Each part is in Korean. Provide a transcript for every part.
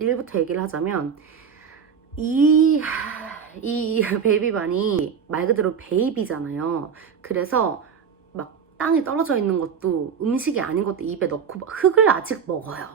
1부터 얘기를 하자면 이 베이비반이 말 그대로 베이비잖아요. 그래서 막 땅에 떨어져 있는 것도 음식이 아닌 것도 입에 넣고 흙을 아직 먹어요.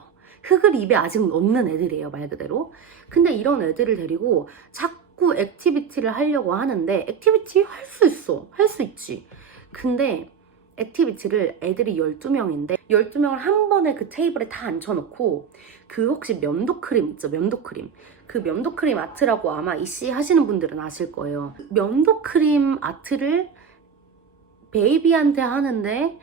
흙을 입에 아직 넣는 애들이에요, 말 그대로. 근데 이런 애들을 데리고 자꾸 액티비티를 하려고 하는데, 액티비티 할 수 있어. 할 수 있지. 근데 액티비티를 애들이 12명인데 12명을 한 번에 그 테이블에 다 앉혀놓고, 그 혹시 면도크림 있죠? 면도크림. 그 면도크림 아트라고 아마 이씨 하시는 분들은 아실 거예요. 면도크림 아트를 베이비한테 하는데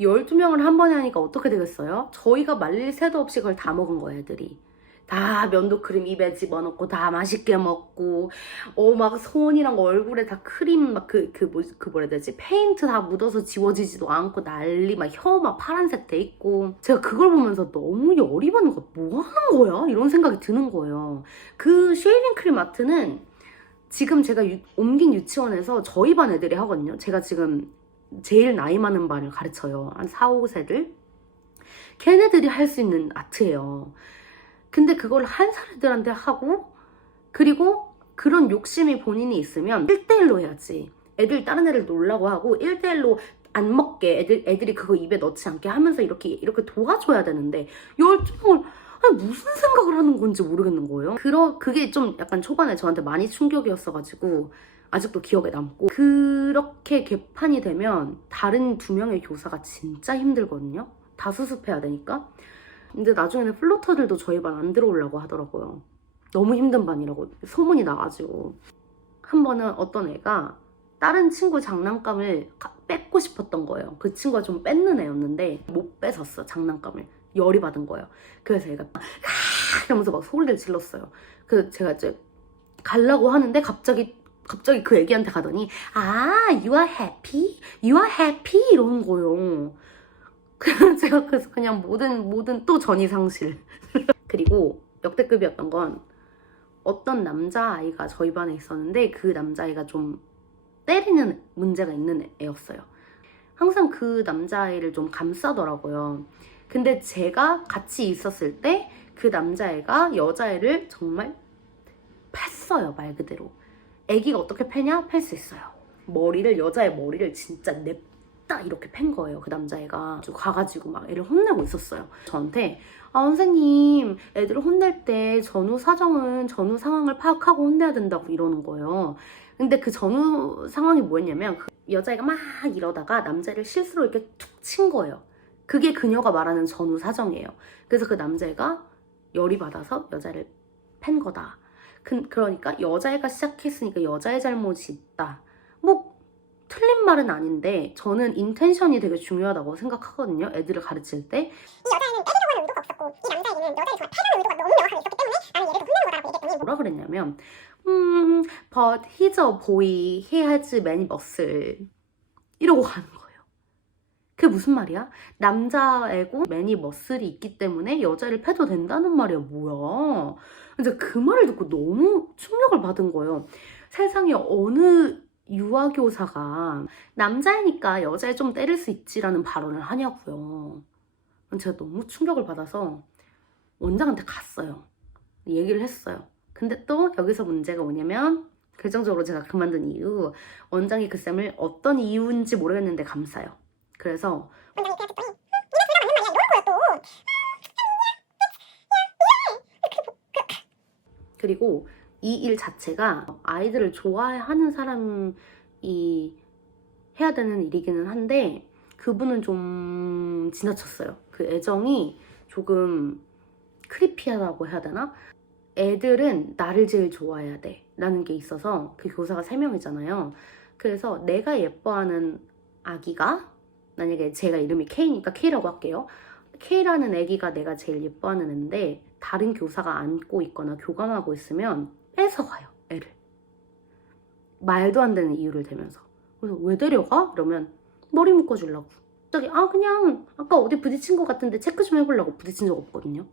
12명을 한 번에 하니까 어떻게 되겠어요? 저희가 말릴 새도 없이 그걸 다 먹은 거예요, 애들이. 다 면도크림 입에 집어넣고 다 맛있게 먹고, 막 손이랑 얼굴에 다 크림 막 뭐라 해야 되지? 페인트 다 묻어서 지워지지도 않고 난리, 막 혀 막 파란색 돼 있고. 제가 그걸 보면서 너무 열이 받는 거야. 뭐 하는 거야? 이런 생각이 드는 거예요. 그 쉐이빙 크림 아트는 지금 제가 옮긴 유치원에서 저희 반 애들이 하거든요. 제가 지금 제일 나이 많은 반을 가르쳐요. 한 4, 5세들. 걔네들이 할 수 있는 아트예요. 근데 그걸 한 살 애들한테 하고, 그리고 그런 욕심이 본인이 있으면 1대1로 해야지. 애들 다른 애를 놀라고 하고 1대1로 안 먹게 애들이 그거 입에 넣지 않게 하면서 이렇게 도와줘야 되는데 12명을 무슨 생각을 하는 건지 모르겠는 거예요. 그게 좀 약간 초반에 저한테 많이 충격이었어가지고 아직도 기억에 남고, 그렇게 개판이 되면 다른 2명의 교사가 진짜 힘들거든요. 다 수습해야 되니까. 근데 나중에는 플로터들도 저희 반 안 들어오려고 하더라고요. 너무 힘든 반이라고 소문이 나가지고. 한 번은 어떤 애가 다른 친구 장난감을 뺏고 싶었던 거예요. 그 친구가 좀 뺏는 애였는데 못 뺏었어, 장난감을. 열이 받은 거예요. 그래서 얘가 이러면서 막 소리를 질렀어요. 그래서 제가 이제 가려고 하는데 갑자기 그 애기한테 가더니 you are happy? You are happy? 이러는 거예요. 제가 그래서 그냥 모든 또 전이상실. 그리고 역대급이었던 건 어떤 남자아이가 저희 반에 있었는데, 그 남자아이가 좀 때리는 문제가 있는 애였어요. 항상 그 남자아이를 좀 감싸더라고요. 근데 제가 같이 있었을 때 그 남자애가 여자애를 정말 팼어요, 말 그대로. 애기가 어떻게 패냐? 팰 수 있어요. 여자의 머리를 진짜 냅다 이렇게 팬 거예요, 그 남자애가. 가가지고 막 애를 혼내고 있었어요. 저한테 선생님, 애들을 혼낼 때 전후 상황을 파악하고 혼내야 된다고 이러는 거예요. 근데 그 전후 상황이 뭐였냐면, 그 여자애가 막 이러다가 남자애를 실수로 이렇게 툭 친 거예요. 그게 그녀가 말하는 전후 사정이에요. 그래서 그 남자애가 열이 받아서 여자를 팬 거다. 그러니까 여자애가 시작했으니까 여자의 잘못이 있다. 뭐 틀린 말은 아닌데, 저는 인텐션이 되게 중요하다고 생각하거든요, 애들을 가르칠 때. 이 여자애는 때리려고 하는 의도가 없었고, 이 남자애는 여자를 패려는 의도가 너무 명확하게 있었기 때문에 나는 얘를 더 혼내는 거다라고 얘기했더니 뭐라 그랬냐면 but he's a boy, he has many muscle 이러고 가는 거예요. 그게 무슨 말이야? 남자애고 many muscle이 있기 때문에 여자를 패도 된다는 말이야, 뭐야. 근데 그 말을 듣고 너무 충격을 받은 거예요. 세상에 어느 유아교사가 남자애니까 여자애 좀 때릴 수 있지라는 발언을 하냐고요. 제가 너무 충격을 받아서 원장한테 갔어요. 얘기를 했어요. 근데 또 여기서 문제가 뭐냐면, 결정적으로 제가 그만둔 이유, 원장이 그 쌤을 어떤 이유인지 모르겠는데 감싸요. 그래서 원장이 그냥 듣더니 니네 둘이 맞는 말이야 이러는 거야 또. 그리고 이 일 자체가 아이들을 좋아하는 사람이 해야 되는 일이기는 한데, 그분은 좀 지나쳤어요. 그 애정이 조금 크리피하다고 해야 되나? 애들은 나를 제일 좋아해야 돼 라는 게 있어서, 그 교사가 3명이잖아요. 그래서 내가 예뻐하는 아기가, 만약에 제가 이름이 K니까 K라고 할게요. K라는 애기가 내가 제일 예뻐하는 애인데 다른 교사가 안고 있거나 교감하고 있으면 뺏어가요, 애를. 말도 안 되는 이유를 대면서. 그래서 왜 데려가? 그러면 머리 묶어주려고. 갑자기 그냥 아까 어디 부딪힌 것 같은데 체크 좀 해보려고. 부딪힌 적 없거든요.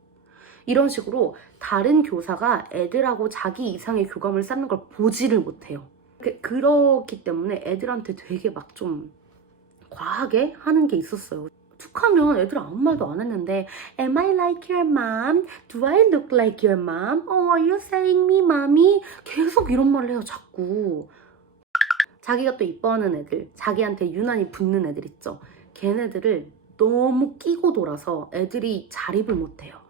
이런 식으로 다른 교사가 애들하고 자기 이상의 교감을 쌓는 걸 보지를 못해요. 그렇기 때문에 애들한테 되게 막 좀 과하게 하는 게 있었어요. 툭 하면 애들 아무 말도 안 했는데 Am I like your mom? Do I look like your mom? Oh, are you saying me, mommy? 계속 이런 말을 해요, 자꾸. 자기가 또 이뻐하는 애들, 자기한테 유난히 붙는 애들 있죠. 걔네들을 너무 끼고 돌아서 애들이 자립을 못해요.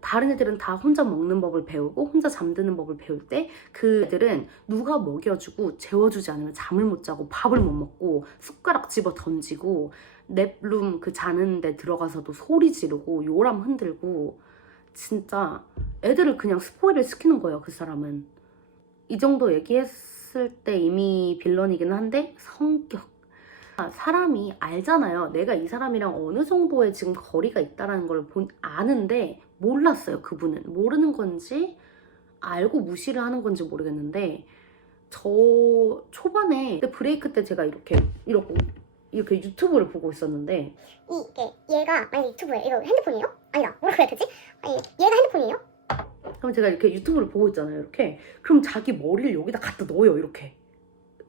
다른 애들은 다 혼자 먹는 법을 배우고 혼자 잠드는 법을 배울 때 그 애들은 누가 먹여주고 재워주지 않으면 잠을 못 자고 밥을 못 먹고 숟가락 집어 던지고 랩룸 그 자는 데 들어가서도 소리 지르고 요람 흔들고 진짜 애들을 그냥 스포일을 시키는 거예요, 그 사람은. 이 정도 얘기했을 때 이미 빌런이긴 한데 성격. 사람이 알잖아요. 내가 이 사람이랑 어느 정도의 지금 거리가 있다는 걸 아는데 몰랐어요, 그분은. 모르는 건지 알고 무시를 하는 건지 모르겠는데 저 초반에 브레이크 때 제가 이렇게 유튜브를 보고 있었는데 이게 얘가 만약 유튜브에 이거 핸드폰이에요? 아니다 뭐라고 해야 되지? 아니 얘가 핸드폰이에요? 그럼 제가 이렇게 유튜브를 보고 있잖아요, 이렇게. 그럼 자기 머리를 여기다 갖다 넣어요, 이렇게.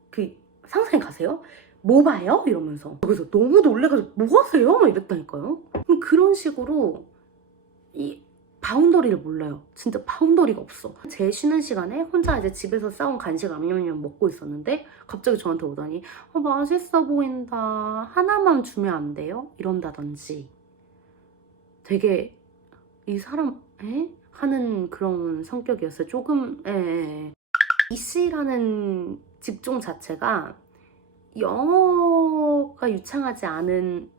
그 상상이 가세요? 뭐 봐요? 이러면서. 그래서 너무 놀래가지고 뭐 하세요? 막 이랬다니까요. 그런 식으로 이 바운더리를 몰라요. 진짜 바운더리가 없어. 제 쉬는 시간에 혼자 이제 집에서 싸온 간식 암냠냠 먹고 있었는데 갑자기 저한테 오더니 맛있어 보인다. 하나만 주면 안 돼요? 이런다든지. 되게 이 사람 하는 그런 성격이었어요. 조금 이씨라는 직종 자체가 영어가 유창하지 않은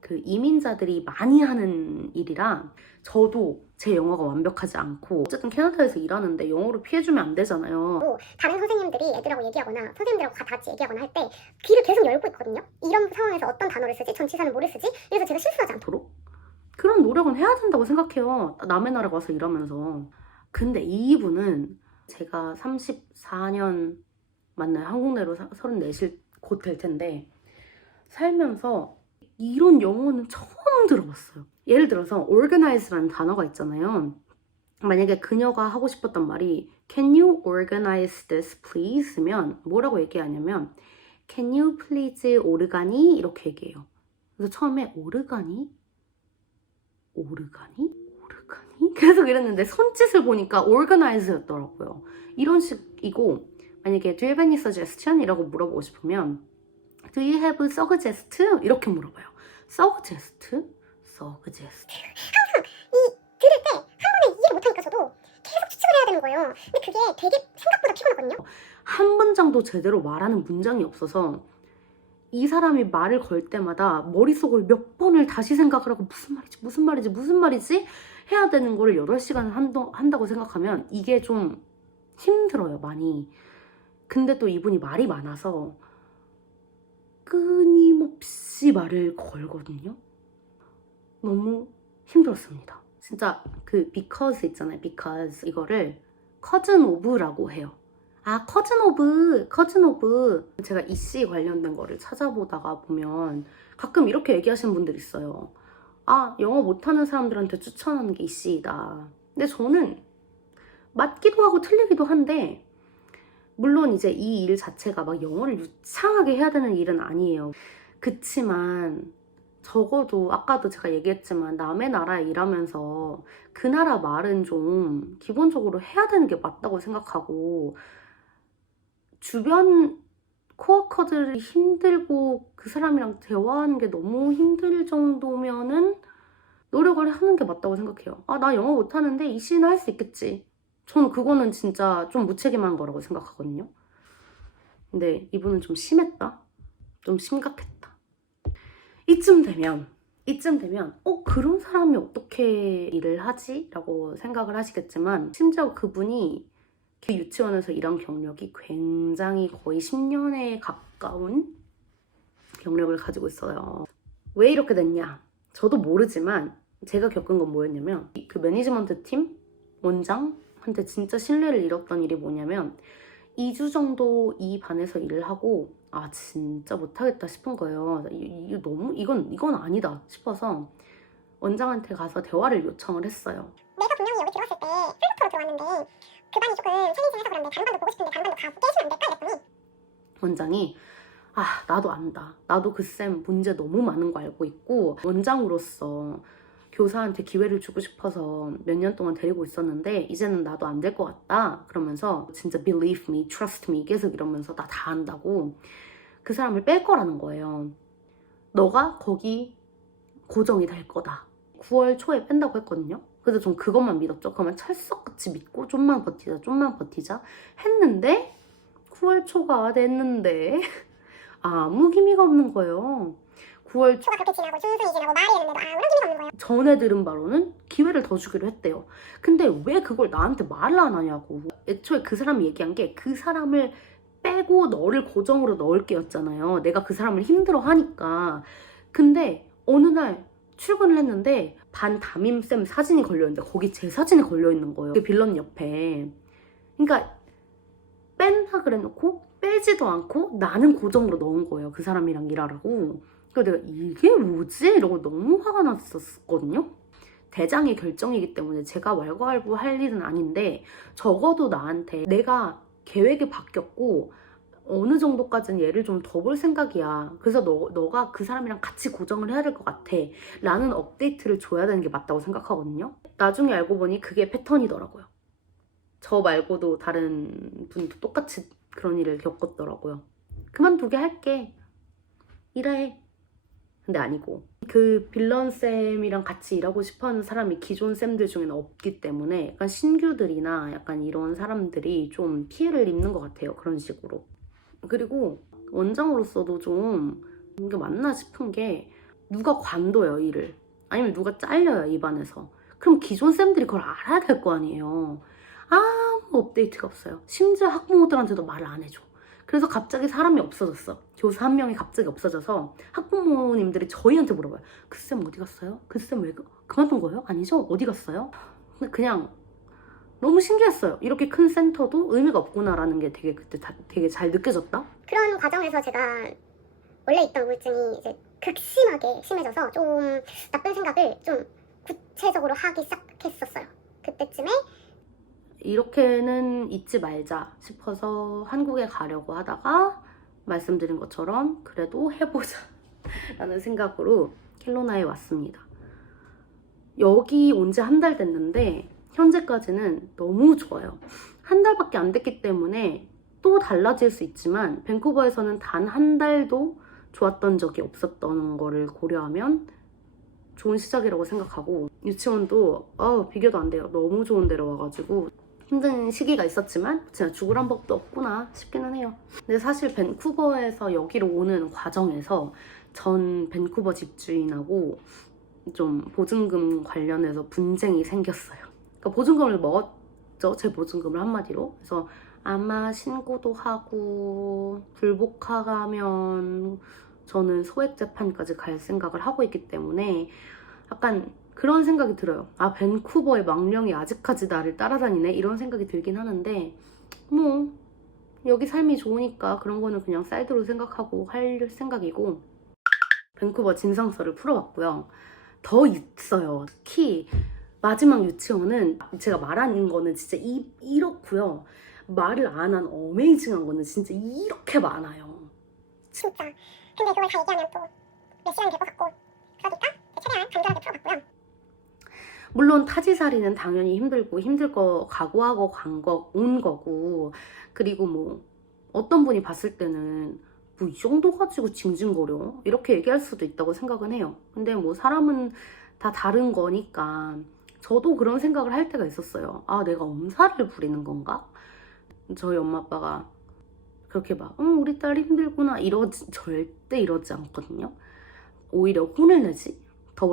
그 이민자들이 많이 하는 일이라 저도 제 영어가 완벽하지 않고 어쨌든 캐나다에서 일하는데 영어로 피해주면 안 되잖아요. 다른 선생님들이 애들하고 얘기하거나 선생님들하고 다 같이 얘기하거나 할 때 귀를 계속 열고 있거든요. 이런 상황에서 어떤 단어를 쓰지? 전치사는 뭐를 쓰지? 그래서 제가 실수하지 않도록 그런 노력은 해야 된다고 생각해요. 남의 나라 가서 일하면서. 근데 이분은 제가 34년 맞나요? 한국 내로 34실 곧 될 텐데 살면서 이런 영어는 처음 들어봤어요. 예를 들어서 organize라는 단어가 있잖아요. 만약에 그녀가 하고 싶었던 말이 Can you organize this please면 뭐라고 얘기하냐면 Can you please 오르가니? 이렇게 얘기해요. 그래서 처음에 오르가니? 계속 이랬는데 손짓을 보니까 organize였더라고요. 이런 식이고 만약에 Do you have any suggestion? 이라고 물어보고 싶으면 Do you have suggest? 이렇게 물어봐요. suggest? 항상 이 들을 때 한 번에 이해를 못하니까 저도 계속 추측을 해야 되는 거예요. 근데 그게 되게 생각보다 피곤하거든요. 한 문장도 제대로 말하는 문장이 없어서 이 사람이 말을 걸 때마다 머릿속을 몇 번을 다시 생각을 하고 무슨 말이지 해야 되는 거를 8시간 한다고 생각하면 이게 좀 힘들어요, 많이. 근데 또 이분이 말이 많아서 끊임없이 말을 걸거든요. 너무 힘들었습니다. 진짜 그 because 있잖아요, because 이거를 cousin of라고 해요. cousin of. 제가 이씨 관련된 거를 찾아보다가 보면 가끔 이렇게 얘기하시는 분들 있어요. 영어 못하는 사람들한테 추천하는 게 이씨이다. 근데 저는 맞기도 하고 틀리기도 한데 물론 이제 이 일 자체가 막 영어를 유창하게 해야 되는 일은 아니에요. 그치만 적어도 아까도 제가 얘기했지만 남의 나라에 일하면서 그 나라 말은 좀 기본적으로 해야 되는 게 맞다고 생각하고 주변 코워커들이 힘들고 그 사람이랑 대화하는 게 너무 힘들 정도면은 노력을 하는 게 맞다고 생각해요. 나 영어 못하는데 이 시는 할 수 있겠지. 저는 그거는 진짜 좀 무책임한 거라고 생각하거든요. 근데 이분은 좀 심했다. 좀 심각했다. 이쯤 되면 그런 사람이 어떻게 일을 하지? 라고 생각을 하시겠지만 심지어 그분이 그 유치원에서 일한 경력이 굉장히 거의 10년에 가까운 경력을 가지고 있어요. 왜 이렇게 됐냐? 저도 모르지만 제가 겪은 건 뭐였냐면 그 매니지먼트 팀 원장한테 진짜 신뢰를 잃었던 일이 뭐냐면 2주 정도 이 반에서 일을 하고 진짜 못하겠다 싶은 거예요. 이건 아니다 싶어서 원장한테 가서 대화를 요청을 했어요. 내가 분명히 여기 들어왔을 때 플루토로 들어왔는데 그 반이 조금 챌린징해서 그런데 다른 반도 보고 싶은데 다른 반도 가고 계시면 안 될까? 이랬더니 원장이 나도 안다. 나도 그 쌤 문제 너무 많은 거 알고 있고 원장으로서 교사한테 기회를 주고 싶어서 몇 년 동안 데리고 있었는데 이제는 나도 안 될 것 같다. 그러면서 진짜 believe me, trust me 계속 이러면서 나 다 안다고 그 사람을 뺄 거라는 거예요. 너가 거기 고정이 될 거다. 9월 초에 뺀다고 했거든요. 그래서 좀 그것만 믿었죠. 그러면 철석같이 믿고 좀만 버티자 했는데 9월 초가 됐는데 아무 기미가 없는 거예요. 9월 초가 그렇게 지나고 중순이 지나고 말이 했는데도 아무런 기미가 없는 거예요. 전에 들은 바로는 기회를 더 주기로 했대요. 근데 왜 그걸 나한테 말을 안 하냐고. 애초에 그 사람이 얘기한 게 그 사람을 빼고 너를 고정으로 넣을게였잖아요. 내가 그 사람을 힘들어하니까. 근데 어느 날 출근을 했는데 반 담임쌤 사진이 걸려있는데 거기 제 사진이 걸려있는 거예요. 그 빌런 옆에. 그러니까 뺀다 그래놓고 빼지도 않고 나는 고정으로 넣은 거예요. 그 사람이랑 일하라고. 그래서 내가 이게 뭐지? 이러고 너무 화가 났었거든요. 대장의 결정이기 때문에 제가 왈가왈부할 일은 아닌데 적어도 나한테 내가 계획이 바뀌었고 어느 정도까지는 얘를 좀 더 볼 생각이야. 그래서 너가 그 사람이랑 같이 고정을 해야 될 것 같아. 라는 업데이트를 줘야 되는 게 맞다고 생각하거든요. 나중에 알고 보니 그게 패턴이더라고요. 저 말고도 다른 분도 똑같이 그런 일을 겪었더라고요. 그만두게 할게. 일해. 근데 아니고. 그 빌런쌤이랑 같이 일하고 싶어하는 사람이 기존 쌤들 중에는 없기 때문에 약간 신규들이나 약간 이런 사람들이 좀 피해를 입는 것 같아요. 그런 식으로. 그리고 원장으로서도 좀 이게 맞나 싶은 게 누가 관둬요, 일을. 아니면 누가 잘려요, 입안에서. 그럼 기존 쌤들이 그걸 알아야 될 거 아니에요. 아무 업데이트가 없어요. 심지어 학부모들한테도 말을 안 해줘. 그래서 갑자기 사람이 없어졌어. 교사 한 명이 갑자기 없어져서 학부모님들이 저희한테 물어봐요. 그 쌤 어디 갔어요? 그 쌤 왜 그만둔 거예요? 아니죠? 어디 갔어요? 근데 그냥 너무 신기했어요. 이렇게 큰 센터도 의미가 없구나라는 게 되게 그때 되게 잘 느껴졌다. 그런 과정에서 제가 원래 있던 우울증이 이제 극심하게 심해져서 좀 나쁜 생각을 좀 구체적으로 하기 시작했었어요. 그때쯤에 이렇게는 있지 말자 싶어서 한국에 가려고 하다가 말씀드린 것처럼 그래도 해보자 라는 생각으로 켈로나에 왔습니다. 여기 온 지 한 달 됐는데 현재까지는 너무 좋아요. 한 달밖에 안 됐기 때문에 또 달라질 수 있지만 밴쿠버에서는 단 한 달도 좋았던 적이 없었던 거를 고려하면 좋은 시작이라고 생각하고 유치원도 비교도 안 돼요. 너무 좋은 데로 와가지고 힘든 시기가 있었지만 진짜 죽으란 법도 없구나 싶기는 해요. 근데 사실 밴쿠버에서 여기로 오는 과정에서 전 밴쿠버 집주인하고 좀 보증금 관련해서 분쟁이 생겼어요. 그러니까 보증금을 먹었죠. 제 보증금을 한마디로. 그래서 아마 신고도 하고 불복하면 저는 소액재판까지 갈 생각을 하고 있기 때문에 약간 그런 생각이 들어요. 밴쿠버의 망령이 아직까지 나를 따라다니네? 이런 생각이 들긴 하는데 뭐 여기 삶이 좋으니까 그런 거는 그냥 사이드로 생각하고 할 생각이고 밴쿠버 진상서를 풀어봤고요. 더 있어요. 특히 마지막 유치원은 제가 말하는 거는 진짜 이렇고요. 말을 안 한 어메이징한 거는 진짜 이렇게 많아요. 진짜. 근데 그걸 다 얘기하면 또 몇 시간이 될 것 같고 그러니까 최대한 간결하게 풀어봤고요. 물론 타지살이는 당연히 힘들고 힘들 거 각오하고 온 거고 그리고 뭐 어떤 분이 봤을 때는 뭐 이 정도 가지고 징징거려 이렇게 얘기할 수도 있다고 생각은 해요. 근데 뭐 사람은 다 다른 거니까 저도 그런 생각을 할 때가 있었어요. 내가 엄살을 부리는 건가? 저희 엄마 아빠가 그렇게 막 우리 딸 힘들구나 절대 이러지 않거든요. 오히려 혼을 내지. 더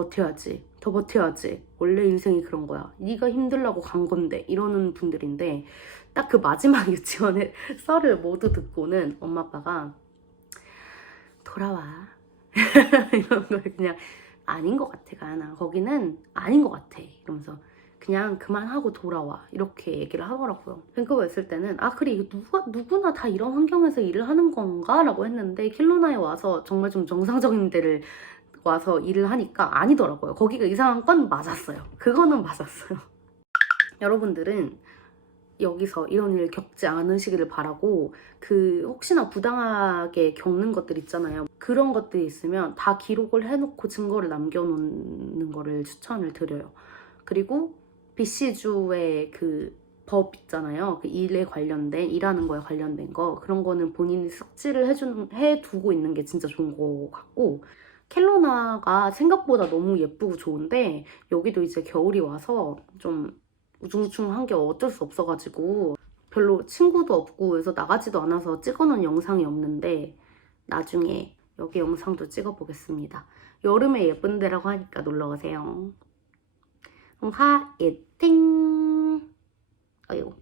버텨야지. 원래 인생이 그런 거야. 네가 힘들라고 간 건데 이러는 분들인데 딱 그 마지막 유치원의 썰을 모두 듣고는 엄마 아빠가 돌아와 이런 걸 그냥 아닌 것 같아 가연아. 거기는 아닌 것 같아 이러면서 그냥 그만하고 돌아와 이렇게 얘기를 하더라고요. 밴쿠버 있을 때는 그래 이거 누구나 다 이런 환경에서 일을 하는 건가? 라고 했는데 킬로나에 와서 정말 좀 정상적인 데를 와서 일을 하니까 아니더라고요. 거기가 이상한 건 맞았어요. 그거는 맞았어요. 여러분들은 여기서 이런 일 겪지 않으시기를 바라고, 그 혹시나 부당하게 겪는 것들 있잖아요. 그런 것들이 있으면 다 기록을 해놓고 증거를 남겨놓는 거를 추천을 드려요. 그리고 BC주의 그 법 있잖아요. 그 일에 관련된, 일하는 거에 관련된 거, 그런 거는 본인이 숙지를 해두고 있는 게 진짜 좋은 거 같고, 켈로나가 생각보다 너무 예쁘고 좋은데 여기도 이제 겨울이 와서 좀 우중충한 게 어쩔 수 없어가지고 별로 친구도 없고 그래서 나가지도 않아서 찍어놓은 영상이 없는데 나중에 여기 영상도 찍어보겠습니다. 여름에 예쁜 데라고 하니까 놀러오세요. 화이팅! 어이구.